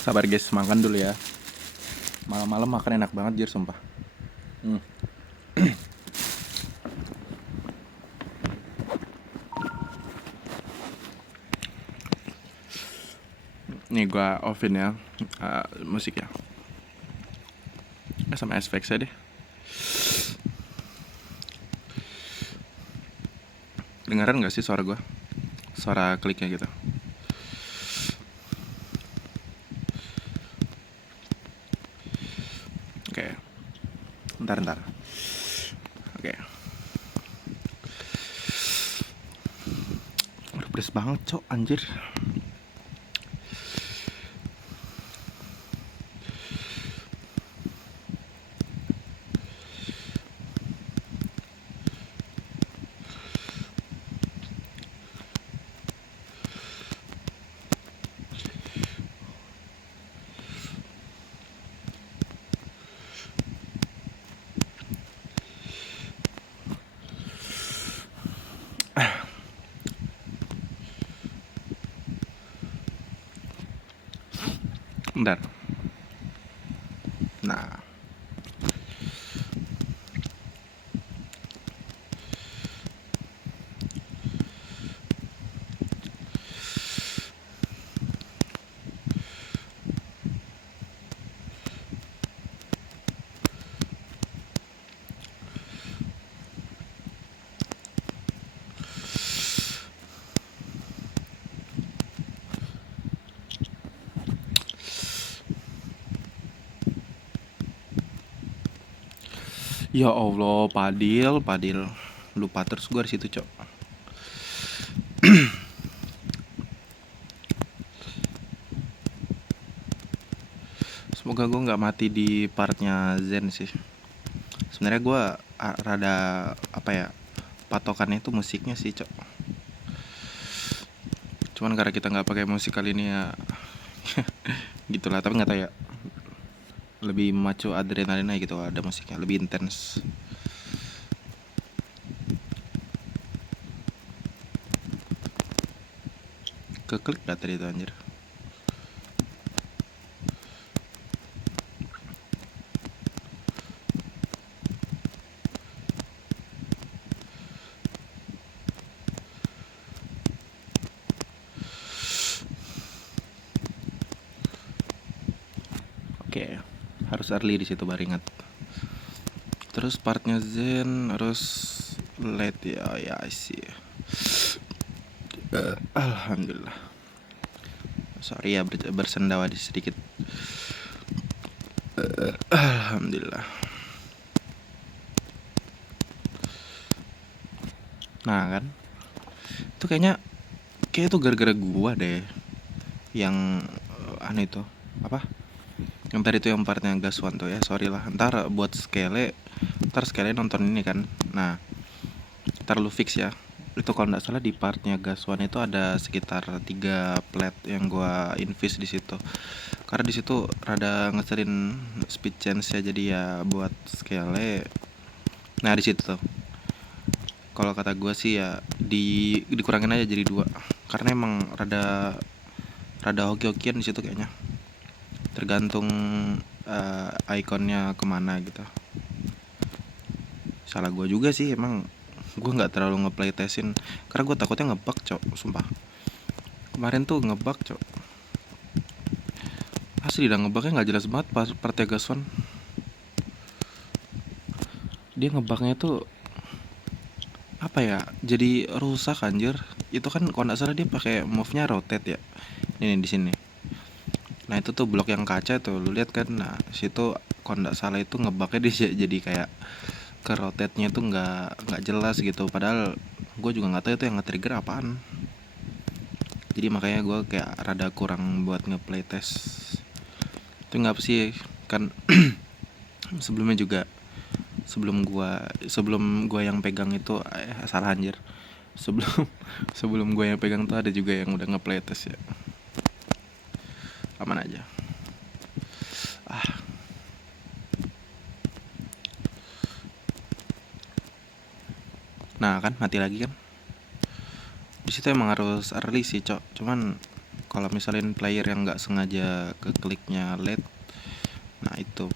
Sabar guys, makan dulu ya. Malam-malam makan enak banget jir, sumpah. Nih gua offin ya musik ya. Sama SVX aja deh. Dengeran gak sih suara gua? Suara kliknya gitu. Oke. Ntar. Oke. Udah pedes banget, cok, anjir. Bentar. Nah, ya Allah, Padil. Lupa terus gua di situ, cok. Semoga gua nggak mati di partnya Zen sih. Sebenarnya gua rada apa ya, patokannya itu musiknya sih, cok. Cuman karena kita nggak pakai musik kali ini ya, gitulah. Tapi nggak tahu ya, lebih maco adrenalin aja gitu, ada musiknya lebih intens. Keklik gak tadi itu anjir. Oke, harus early di situ baru ingat. Terus partnya Zen harus late ya sih. Alhamdulillah. Sorry ya bersendawa di sedikit. Alhamdulillah. Nah kan, itu kayak itu gara-gara gua deh yang aneh itu apa? Yang tadi tuh yang partnya Gaswan tuh ya, sorry lah. Ntar buat Skele nonton ini kan. Nah, ntar lu fix ya. Itu kalau nggak salah di partnya Gaswan itu ada sekitar 3 plat yang gua invest di situ. Karena di situ rada ngeselin speed change ya, jadi ya buat Skele. Nah, di situ tuh. Kalau kata gua sih ya dikurangin aja jadi 2. Karena emang rada hoki-hokian di situ kayaknya. Tergantung ikonnya kemana gitu. Salah gue juga sih, emang gue nggak terlalu ngeplay testin karena gue takutnya ngebug, cok, sumpah. Kemarin tuh ngebug, cok, asli udah ngebugnya nggak jelas banget pas Pertegason. Dia ngebugnya tuh apa ya, jadi rusak anjir. Itu kan kalau nggak salah dia pakai move-nya rotate ya, ini di sini. Nah itu tuh blok yang kaca tuh lu lihat kan. Nah situ kalau nggak salah itu ngebugnya dia jadi kayak ke rotate-nya tuh nggak jelas gitu. Padahal gue juga nggak tahu itu yang nge-trigger apaan. Jadi makanya gue kayak rada kurang buat nge-play test. Itu nggak sih kan. Sebelumnya juga sebelum gue yang pegang itu salah anjir. Sebelum gue yang pegang tuh ada juga yang udah nge-play test ya. Aman aja. Nah kan mati lagi kan. Di situ emang harus early sih, cok. Cuman Kalau misalin player yang nggak sengaja ke kliknya late, nah itu.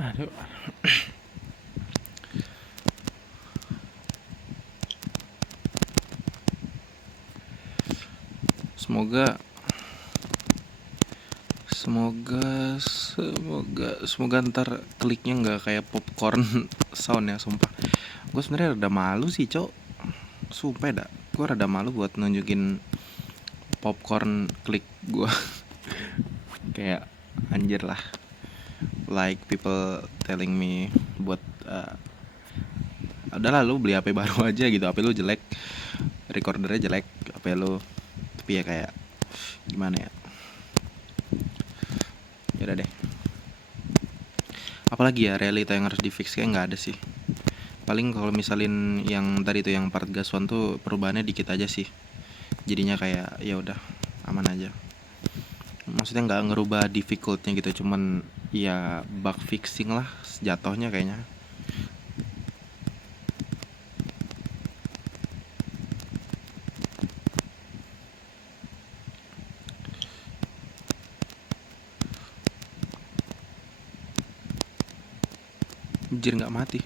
Aduh. Semoga semoga ntar kliknya nggak kayak popcorn sound ya, sumpah. Gue sebenarnya rada malu sih, Cok. Sumpah dah, gue rada malu buat nunjukin popcorn klik gue. Kayak anjir lah. Like people telling me buat udahlah lu beli HP baru aja gitu, HP lu jelek, recordernya jelek, HP lu. Tapi ya kayak gimana ya? Ya udah deh. Apalagi ya realita yang harus di fix, kayak nggak ada sih. Paling kalau misalin yang tadi tuh yang part gas one tuh perubahannya dikit aja sih. Jadinya kayak ya udah aman aja. Maksudnya nggak ngerubah difficultnya gitu, cuman ya bug fixing lah jatuhnya kayaknya. Anjir nggak mati.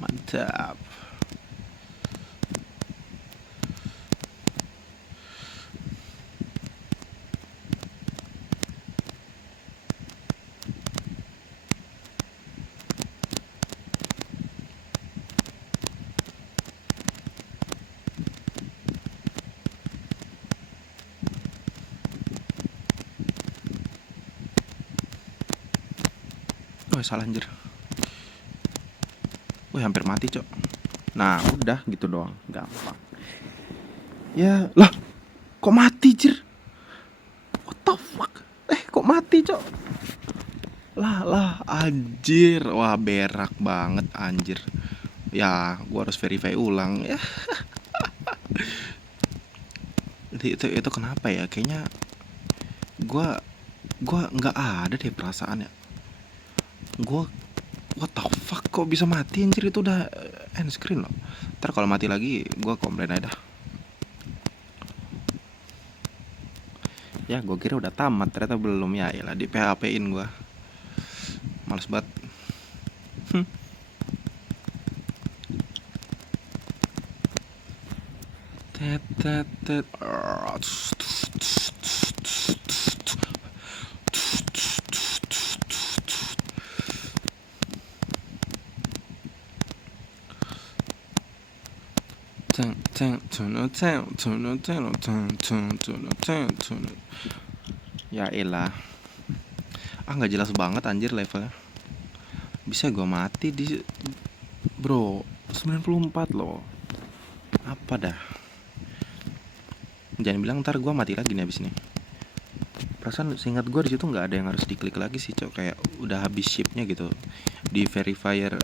Mantap. Wah salah anjir. Wah hampir mati, Cok. Nah udah gitu doang, gampang. Ya lah, kok mati jir? What the fuck? Kok mati, Cok? Lah anjir. Wah berak banget anjir. Ya gua harus verify ulang ya. Itu kenapa ya? Kayaknya gua nggak ada deh perasaan ya. Gua what the fuck, kok bisa mati anjir? Itu udah end screen loh. Ntar kalau mati lagi gua komplain aja dah. Ya gua kira udah tamat, ternyata belum. Ya iyalah, di PHP-in gua. Males banget. Tet tet tet. Ya elah. Nggak jelas banget anjir levelnya. Bisa gua mati di bro 94 loh. Apa dah? Jangan bilang ntar gua mati lagi nih abis ini. Perasaan seingat gua di situ nggak ada yang harus diklik lagi sih, Cok. Kayak udah habis shipnya gitu. Di verifier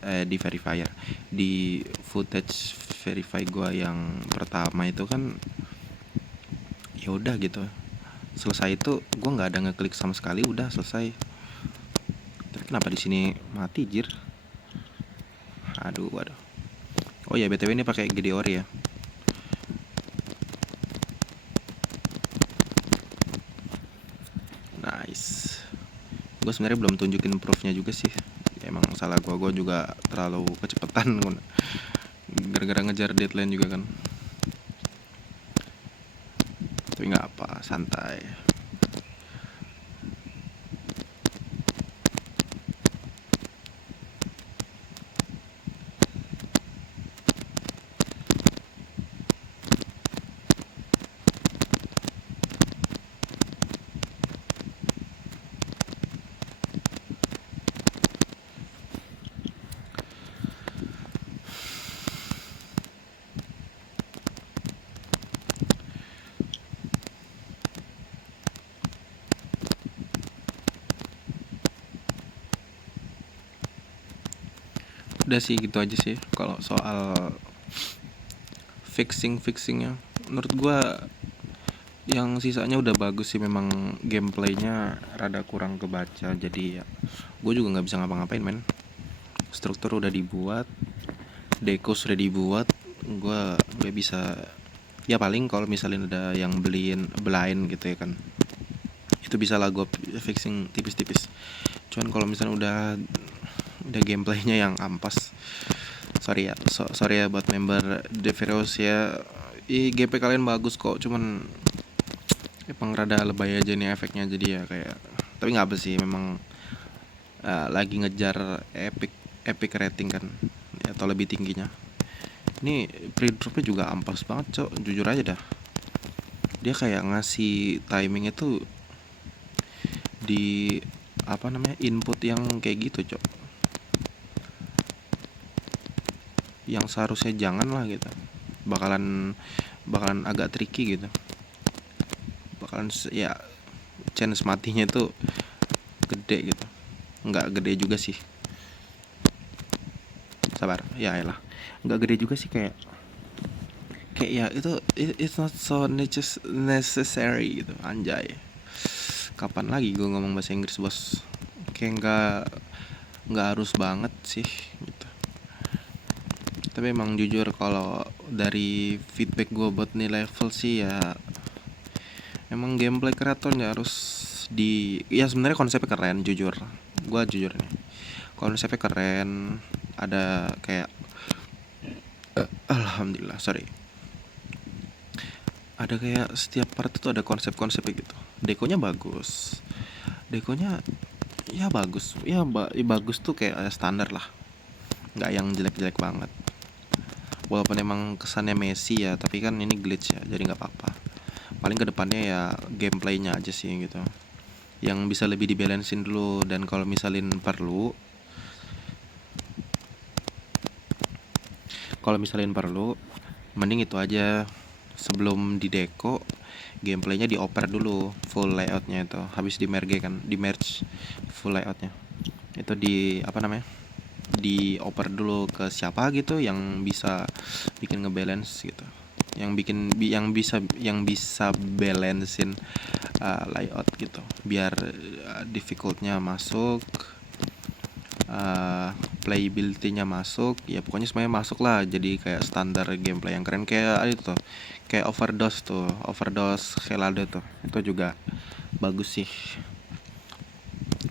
di footage verify gua yang pertama itu kan ya udah gitu. Selesai itu gua nggak ada ngeklik sama sekali, udah selesai. Tapi kenapa di sini mati jir? Aduh. Oh ya BTW ini pakai GDOR ya. Nice. Gue sebenarnya belum tunjukin proofnya juga sih. Ya, emang salah gue juga terlalu kecepatan gara-gara ngejar deadline juga kan. Tapi nggak apa, santai. Udah sih gitu aja sih kalau soal fixingnya. Menurut gua yang sisanya udah bagus sih, memang gameplaynya rada kurang kebaca, jadi ya gue juga nggak bisa ngapa-ngapain men. Struktur udah dibuat, deco sudah dibuat, gue nggak bisa. Ya paling kalau misalnya ada yang belain gitu ya kan, itu bisa lah gue fixing tipis-tipis. Cuman kalau misalnya udah gameplaynya yang ampas, sorry ya buat member Deveros ya. GP kalian bagus kok, cuman emang rada lebay aja nih efeknya, jadi ya kayak, tapi nggak apa sih, memang lagi ngejar epic rating kan ya, atau lebih tingginya. Ini pre-dropnya juga ampas banget cok, jujur aja dah. Dia kayak ngasih timing itu di apa namanya, input yang kayak gitu cok, yang seharusnya jangan lah gitu. Bakalan agak tricky gitu, bakalan ya chance matinya itu gede gitu. Nggak gede juga sih, sabar ya elah, nggak gede juga sih, kayak ya itu it's not so necessary gitu anjay. Kapan lagi gue ngomong bahasa Inggris bos, kayak nggak harus banget sih gitu. Tapi emang jujur kalau dari feedback gue buat nih level sih ya, emang gameplay kreatornya harus ya sebenarnya konsepnya keren, jujur nih konsepnya keren. Ada kayak alhamdulillah sorry, ada kayak setiap part itu ada konsep-konsepnya gitu. Dekonya ya bagus ya, bagus tuh kayak standar lah, nggak yang jelek-jelek banget. Walaupun emang kesannya Messi ya, tapi kan ini glitch ya, jadi nggak apa-apa. Paling kedepannya ya gameplaynya aja sih gitu, yang bisa lebih dibalancein dulu. Dan kalau misalin perlu mending itu aja, sebelum di deco gameplaynya dioper dulu full layoutnya itu, habis di merge full layoutnya itu di apa namanya, dioper dulu ke siapa gitu yang bisa bikin ngebalance gitu, yang bisa balancein layout gitu, biar difficultnya masuk, playability-nya masuk, ya pokoknya semuanya masuk lah, jadi kayak standar gameplay yang keren. Kayak itu tuh, kayak overdose Helado tuh, itu juga bagus sih.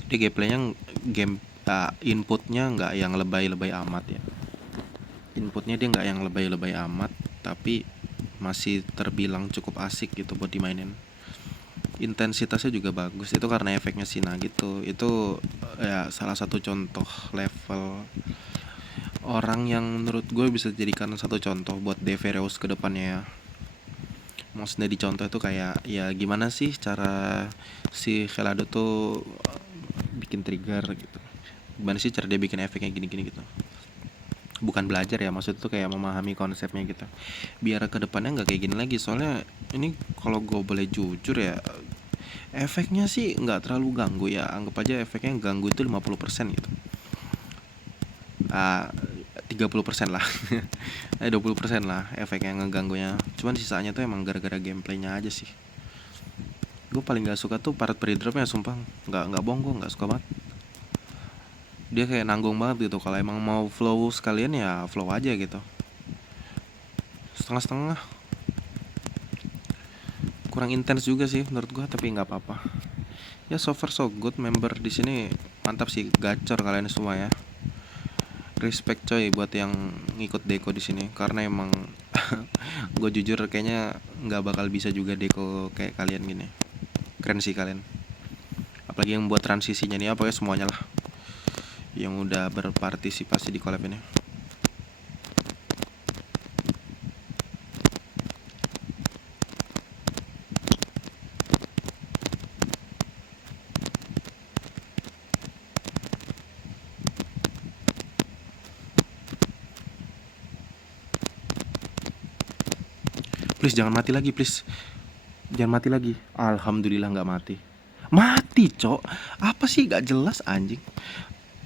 Dia gameplaynya inputnya nggak yang lebay-lebay amat ya, inputnya dia nggak yang lebay-lebay amat, tapi masih terbilang cukup asik gitu buat dimainin. Intensitasnya juga bagus, itu karena efeknya Sina gitu. Itu ya salah satu contoh level orang yang menurut gue bisa jadikan satu contoh buat Devereus ke depannya ya. Maksudnya di contoh itu kayak ya gimana sih cara si Helado tuh bikin trigger gitu, gimana sih cara dia bikin efeknya gini-gini gitu. Bukan belajar ya, maksud tuh kayak memahami konsepnya gitu, biar kedepannya nggak kayak gini lagi. Soalnya ini kalau gue boleh jujur ya, efeknya sih nggak terlalu ganggu ya, anggap aja efeknya ganggu itu 50% gitu, 30% lah 20% lah efek yang ngeganggunya. Cuman sisanya tuh emang gara-gara gameplaynya aja sih. Gue paling nggak suka tuh part pre-dropnya, sumpah nggak bohong, gue nggak suka banget. Dia kayak nanggung banget gitu. Kalau emang mau flow sekalian ya flow aja gitu, setengah-setengah, kurang intens juga sih menurut gua, tapi nggak apa-apa. Ya so far so good, member di sini mantap sih, gacor kalian semua ya. Respect coy buat yang ngikut deco di sini, karena emang gue jujur kayaknya nggak bakal bisa juga deco kayak kalian gini. Keren sih kalian, apalagi yang buat transisinya nih, apa ya, semuanya lah yang udah berpartisipasi di collab ini. Please jangan mati lagi, please jangan mati lagi. Alhamdulillah nggak mati cok. Apa sih gak jelas anjing,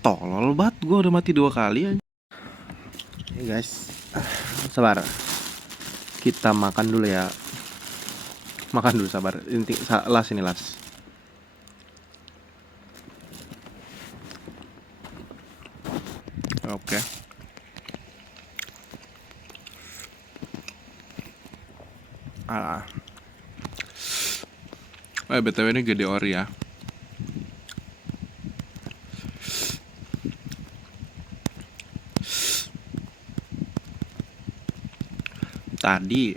tolol banget, gue udah mati 2 kali anjing. Hey guys, sabar. Kita makan dulu ya. Makan dulu, sabar. Las ini las. Oke. Ah. BTW ini gede ori ya. Tadi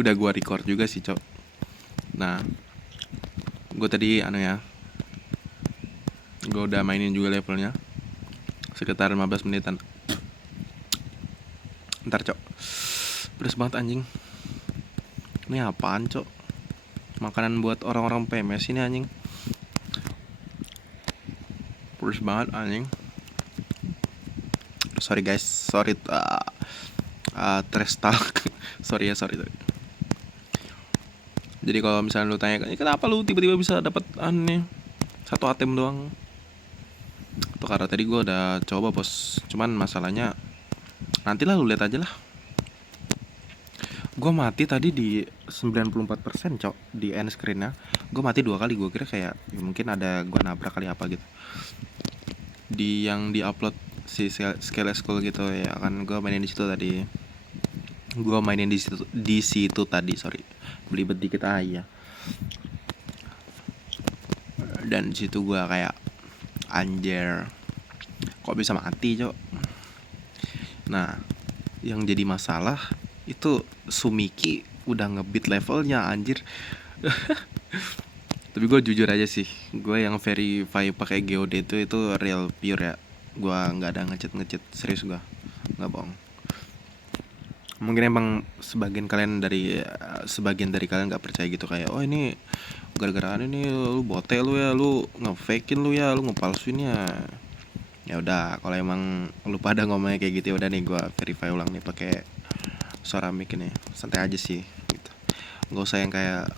udah gua record juga sih, Cok. Nah, gua tadi gua udah mainin juga levelnya sekitar 15 menitan. Ntar, Cok. Pedes banget anjing. Ini apaan, Cok? Makanan buat orang-orang PMS ini anjing. Pedes banget anjing. Sorry guys, sorry trash talk. sorry. Jadi kalau misalnya lu tanya, kenapa lu tiba-tiba bisa dapat satu item doang? Itu karena tadi gue udah coba bos. Cuman masalahnya nantilah lu lihat aja lah. Gue mati tadi di 94% cok di end screen-nya. Gue mati 2 kali. Gue kira kayak mungkin ada gue nabrak kali apa gitu. Di yang di upload si Scale School gitu ya kan, gue mainin di situ tadi. Sorry, belibet dikit aja. Dan di situ gue kayak anjir, kok bisa mati cok. Nah, yang jadi masalah itu Sumiki udah ngebit levelnya anjir. Tapi gue jujur aja sih, gue yang verify pakai GOD itu real pure ya. Gue nggak ada ngecet serius, gue nggak bohong. Mungkin emang sebagian dari kalian nggak percaya gitu, kayak oh ini gara-gara ini lu bote lu ya, lu ngefakein lu ya, lu ngepalsuin ya. Ya udah, kalau emang lu pada ngomongnya kayak gitu ya udah nih, gue verify ulang nih pakai suara mic ini. Santai aja sih gitu. Nggak usah yang kayak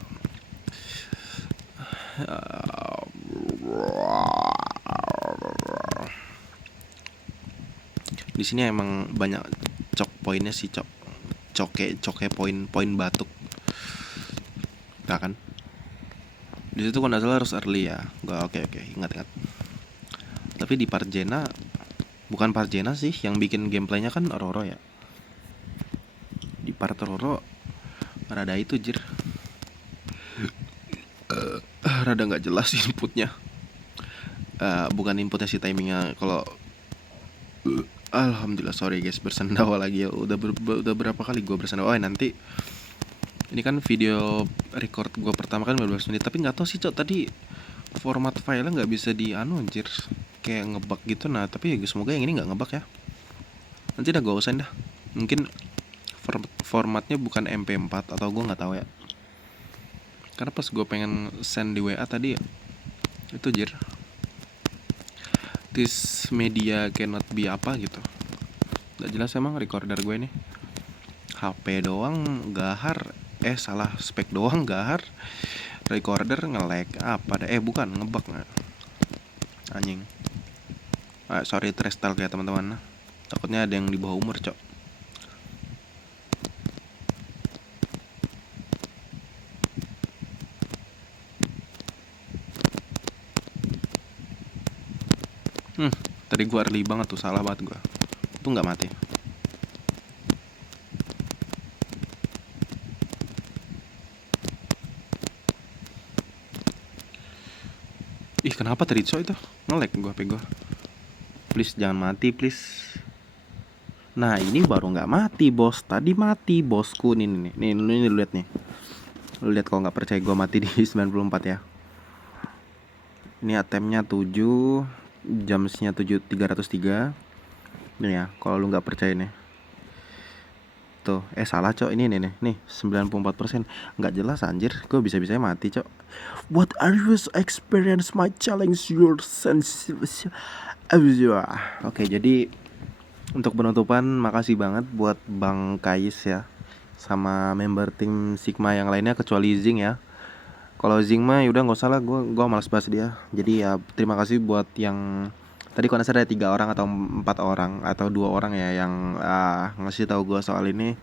di sini emang banyak cok poinnya sih, coke poin batuk. Gak kan? Di situ kalau nggak salah harus early ya. Oke, ingat. Tapi di Parjena, bukan Parjena sih yang bikin gameplaynya kan Roro ya. Di part Roro rada itu jir. Rada nggak jelas inputnya. Bukan inputnya sih, timingnya. Kalau alhamdulillah, sorry guys, bersendawa lagi ya. Udah berapa kali gue bersendawa. Nanti ini kan video record gue pertama kan 15 menit. Tapi nggak tahu sih cok, tadi format filenya nggak bisa anjir, kayak ngebug gitu. Nah tapi ya semoga yang ini nggak ngebug ya. Nanti dah gue usahain dah. Mungkin formatnya bukan MP4 atau gue nggak tahu ya. Karena pas gue pengen send di WA tadi itu jir, this media cannot be apa gitu. Nggak jelas emang recorder gue ini. HP doang gahar, salah spek doang gahar. Recorder nge-lag apa dah, bukan ngebug nggak anjing. Sorry trash talk ya teman-teman, takutnya ada yang di bawah umur cok. Tadi gue early banget tuh, salah banget gue tuh, nggak mati. Kenapa tadi so itu nge-lag gue. Please jangan mati please. Nah ini baru nggak mati bos, tadi mati bosku. Nih lu lihat nih, lu lihat kalau nggak percaya gue mati di 94 ya. Ini atemnya 7, jamsnya 303. Nih ya, kalau lu nggak percaya nih tuh, salah cok, ini nih 94%. Nggak jelas anjir, gue bisa-bisanya mati cok. What are you experience my challenge your sense. Oke, jadi untuk penutupan, makasih banget buat Bang Kais ya, sama member tim Sigma yang lainnya kecuali Zing ya. Kalau Zing mah yaudah nggak usah lah, gue malas bahas dia. Jadi ya terima kasih buat yang Tadi kalau nggak salah ada 3 orang atau 4 orang atau 2 orang ya yang ngasih tahu gue soal ini.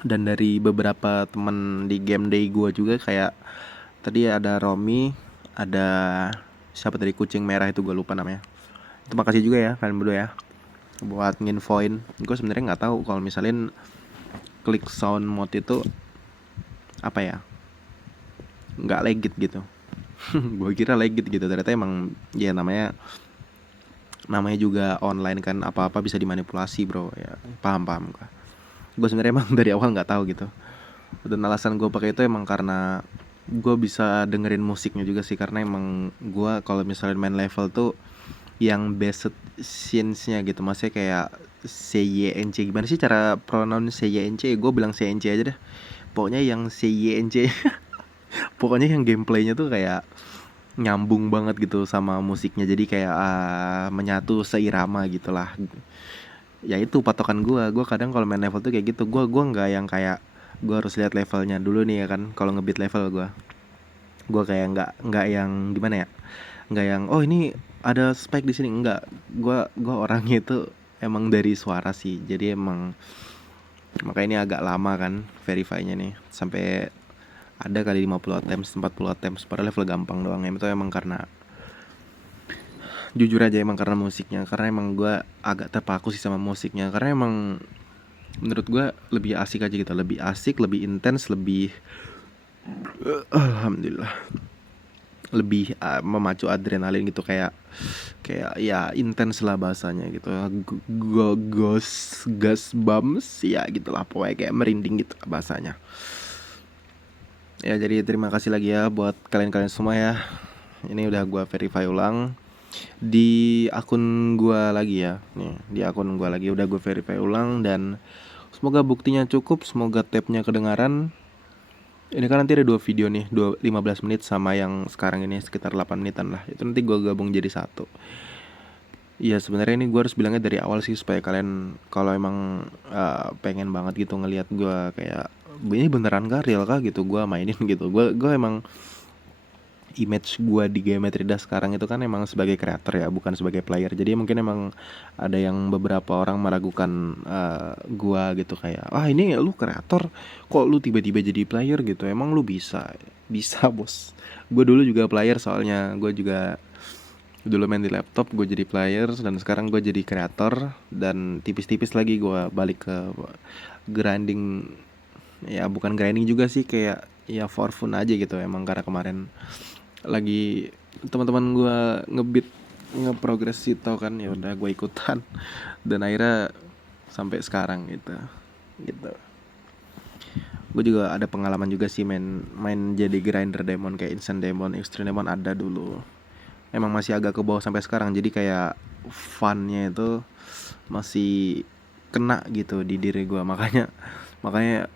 Dan dari beberapa temen di game day gue juga, kayak tadi ada Romi, ada siapa tadi, kucing merah itu gue lupa namanya. Itu makasih juga ya kalian berdua ya buat nginfoin. Gue sebenarnya nggak tahu kalau misalin klik sound mode itu apa ya, nggak legit gitu. Gue kira legit gitu, ternyata emang ya namanya juga online kan, apa-apa bisa dimanipulasi bro ya. Paham gue sebenarnya emang dari awal nggak tahu gitu. Dan alasan gue pakai itu emang karena gue bisa dengerin musiknya juga sih, karena emang gue kalau misalnya main level tuh yang basic scenes-nya gitu, maksudnya kayak CYNC, gimana sih cara pronoun CYNC, gue bilang CNC aja deh. Pokoknya yang CYNC pokoknya yang gameplaynya tuh kayak nyambung banget gitu sama musiknya, jadi kayak menyatu seirama gitulah. Ya itu patokan gue kadang kalau main level tuh kayak gitu. Gue nggak yang kayak gue harus lihat levelnya dulu nih ya kan, kalau ngebit level gue kayak nggak yang gimana ya, nggak yang oh ini ada spike di sini, enggak. Gue orangnya itu emang dari suara sih, jadi emang makanya ini agak lama kan verify-nya nih, sampai ada kali 50 attempts 40 attempts, padahal level gampang doang. Itu emang karena jujur aja emang karena musiknya, karena emang gue agak terpaku sih sama musiknya, karena emang menurut gue lebih asik aja gitu, lebih asik, lebih intens, lebih alhamdulillah lebih memacu adrenalin gitu, kayak ya intens lah bahasanya gitu. Gas bums ya gitulah, pokoknya kayak merinding gitu lah bahasanya. Ya jadi terima kasih lagi ya buat kalian semua ya. Ini udah gue verify ulang di akun gue lagi ya. Nih di akun gue lagi udah gue verify ulang, dan semoga buktinya cukup, semoga tabnya kedengaran. Ini kan nanti ada 2 video nih, 15 menit sama yang sekarang ini sekitar 8 menitan lah. Itu nanti gue gabung jadi satu. Iya sebenarnya ini gue harus bilangnya dari awal sih, supaya kalian kalau emang pengen banget gitu ngelihat gue kayak ini beneran kah, real kah gitu gue mainin gitu. Gue emang image gue di Geometry Dash sekarang itu kan emang sebagai creator ya, bukan sebagai player. Jadi mungkin emang ada yang beberapa orang meragukan gue gitu, kayak ini lu kreator kok lu tiba-tiba jadi player gitu, emang lu bisa bos. Gue dulu juga player, soalnya gue juga dulu main di laptop, gue jadi player, dan sekarang gue jadi kreator. Dan tipis-tipis lagi gue balik ke grinding. Ya bukan grinding juga sih, kayak ya for fun aja gitu, emang karena kemarin lagi teman-teman gue ngebit ngeprogres itu kan, ya udah gue ikutan. Dan akhirnya sampai sekarang gitu. Gue juga ada pengalaman juga sih main jadi grinder demon, kayak instant demon, extreme demon ada dulu. Emang masih agak ke bawah sampai sekarang, jadi kayak funnya itu masih kena gitu di diri gue. Makanya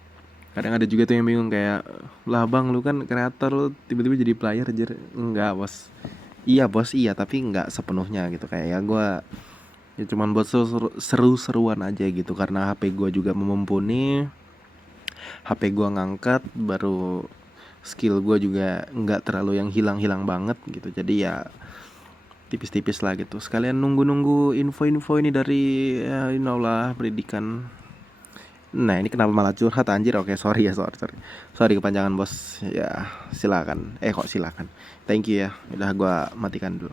kadang ada juga tuh yang bingung, kayak lah bang lu kan kreator, lu tiba-tiba jadi player aja. Enggak bos, iya tapi enggak sepenuhnya gitu. Kayak ya gue ya cuman buat seru-seruan aja gitu, karena HP gue juga mumpuni, HP gue ngangkat, baru skill gue juga nggak terlalu yang hilang-hilang banget gitu. Jadi ya tipis-tipis lah gitu, sekalian nunggu info-info ini dari ya inilah pendidikan. Nah ini kenapa malah curhat anjir. Oke sorry ya, sorry kepanjangan bos ya. Silakan kok silakan, thank you ya, udah gue matikan dulu.